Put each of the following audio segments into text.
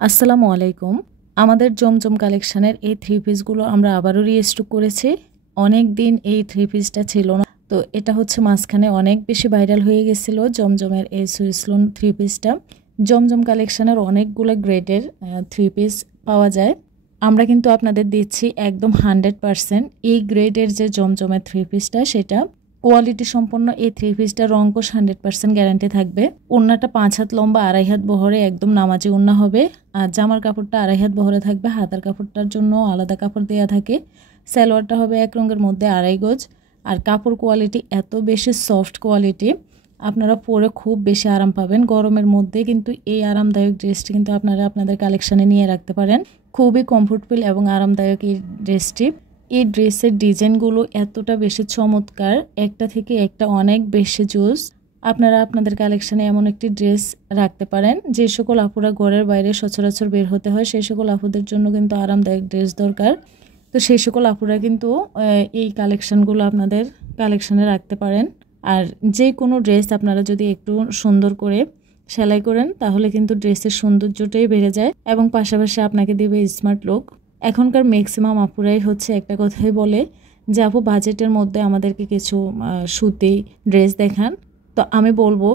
আসসালামু আলাইকুম। আমাদের জমজম কালেকশনের এই থ্রি পিসগুলো আমরা আবারও রিস্টক করেছি। অনেক দিন এই থ্রি পিসটা ছিল না, তো এটা হচ্ছে মাঝখানে অনেক বেশি ভাইরাল হয়ে গেছিল জমজমের এই সুইস লোন থ্রি পিসটা। জমজম কালেকশনের অনেকগুলো গ্রেডের থ্রি পিস পাওয়া যায়। আমরা কিন্তু আপনাদের দিচ্ছি একদম 100% এই গ্রেডের যে জমজমের থ্রি পিসটা, সেটা কোয়ালিটি সম্পন্ন এই থ্রি পিসটা রংকশ 100% গ্যারান্টি থাকবে। ওড়নাটা 5 হাত লম্বা, 2.5 হাত বহরে একদম নামাজি ওড়না হবে। আর জামার কাপড়টা 2.5 হাত বহরে থাকবে। হাতার কাপড়টার জন্য আলাদা কাপড় দেওয়া থাকে। সালোয়ারটা হবে 1 রঙের মধ্যে 2.5 গজ। আর কাপড় কোয়ালিটি এত বেশি সফট কোয়ালিটি, আপনারা পরে খুব বেশি আরাম পাবেন। গরমের মধ্যে কিন্তু এই আরামদায়ক ড্রেসটি কিন্তু আপনারা আপনাদের কালেকশানে নিয়ে রাখতে পারেন। খুবই কমফোর্টেবল এবং আরামদায়ক এই ড্রেসটি। এই ড্রেসের ডিজাইনগুলো এতটা বেশি চমৎকার, একটা থেকে একটা অনেক বেশি জোস। আপনারা আপনাদের কালেকশানে এমন একটি ড্রেস রাখতে পারেন। যে সকল আপুরা ঘরের বাইরে সচরাচর বের হতে হয়, সেই সকল আপুদের জন্য কিন্তু আরামদায়ক ড্রেস দরকার। তো সেই সকল আপুরা কিন্তু এই কালেকশানগুলো আপনাদের কালেকশানে রাখতে পারেন। আর যে কোনো ড্রেস আপনারা যদি একটু সুন্দর করে সেলাই করেন, তাহলে কিন্তু ড্রেসের সৌন্দর্যটাই বেড়ে যায় এবং পাশাপাশি আপনাকে দেবে স্মার্ট লুক। এখনকার ম্যাক্সিমাম আপুরাই হচ্ছে একটা কথাই বলে যে আপু বাজেটের মধ্যে আমাদেরকে কিছু সুতি ড্রেস দেখান। তো আমি বলবো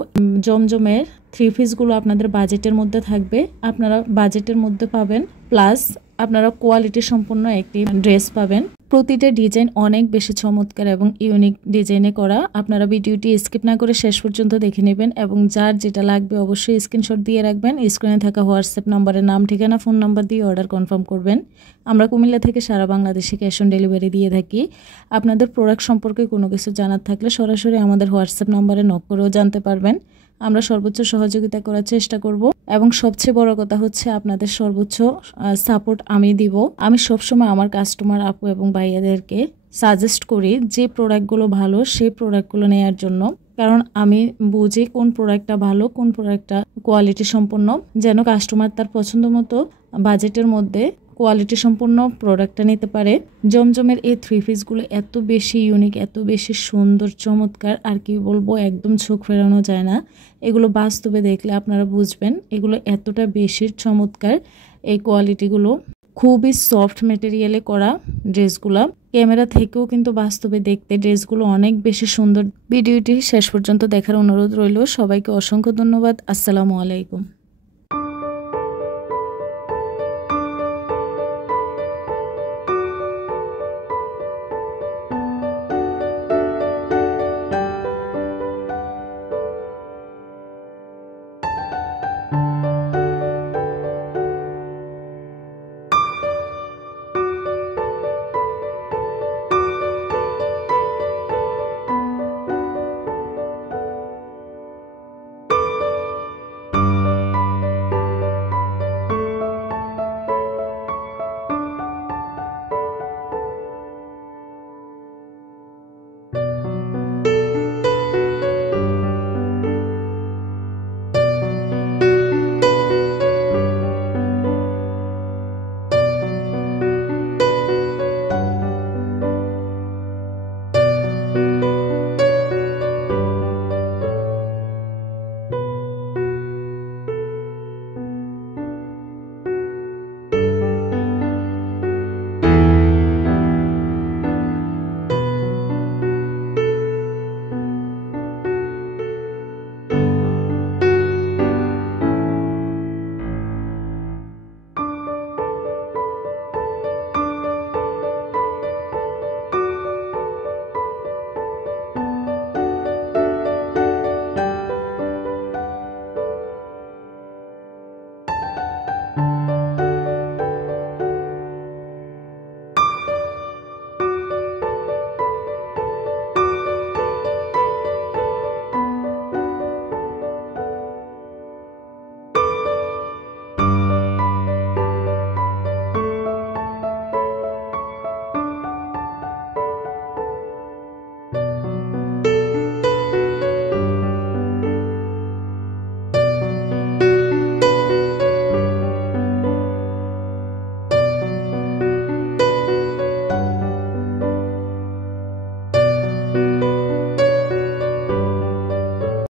জমজমের থ্রি পিসগুলো আপনাদের বাজেটের মধ্যে থাকবে। আপনারা বাজেটের মধ্যে পাবেন, প্লাস আপনারা কোয়ালিটি সম্পন্ন একটি ড্রেস পাবেন। প্রতিটা ডিজাইন অনেক বেশি চমৎকার এবং ইউনিক ডিজাইনে করা। আপনারা ভিডিওটি স্কিপ না করে শেষ পর্যন্ত দেখে নেবেন এবং যার যেটা লাগবে অবশ্যই স্ক্রিনশট দিয়ে রাখবেন। স্ক্রিনে থাকা হোয়াটসঅ্যাপ নাম্বারে নাম, ঠিকানা, ফোন নাম্বার দিয়ে অর্ডার কনফার্ম করবেন। আমরা কুমিল্লা থেকে সারা বাংলাদেশে ক্যাশ অন ডেলিভারি দিয়ে থাকি। আপনাদের প্রোডাক্ট সম্পর্কে কোনো কিছু জানার থাকলে সরাসরি আমাদের হোয়াটসঅ্যাপ নাম্বারে নক করেও জানতে পারবেন। আমরা সর্বোচ্চ সহযোগিতা করার চেষ্টা করব এবং সবচেয়ে বড় কথা হচ্ছে আপনাদের সর্বোচ্চ সাপোর্ট আমি দিব। আমি সবসময় আমার কাস্টমার আপু এবং ভাইয়াদেরকে সাজেস্ট করি যে প্রোডাক্টগুলো ভালো সেই প্রোডাক্টগুলো নেওয়ার জন্য, কারণ আমি বুঝি কোন প্রোডাক্টটা ভালো, কোন প্রোডাক্টটা কোয়ালিটি সম্পন্ন, যেন কাস্টমার তার পছন্দ মতো বাজেটের মধ্যে কোয়ালিটি সম্পন্ন প্রোডাক্টটা নিতে পারে। জমজমের এই থ্রি পিসগুলো এত বেশি ইউনিক, এত বেশি সুন্দর, চমৎকার, আর কি বলবো, একদম চোখ ফেরানো যায় না। এগুলো বাস্তবে দেখলে আপনারা বুঝবেন এগুলো এতটা বেশি চমৎকার। এই কোয়ালিটিগুলো খুবই সফট ম্যাটেরিয়ালে করা ড্রেসগুলো। ক্যামেরা থেকেও কিন্তু বাস্তবে দেখতে ড্রেসগুলো অনেক বেশি সুন্দর। ভিডিওটি শেষ পর্যন্ত দেখার অনুরোধ রইল। সবাইকে অসংখ্য ধন্যবাদ। আসসালামু আলাইকুম।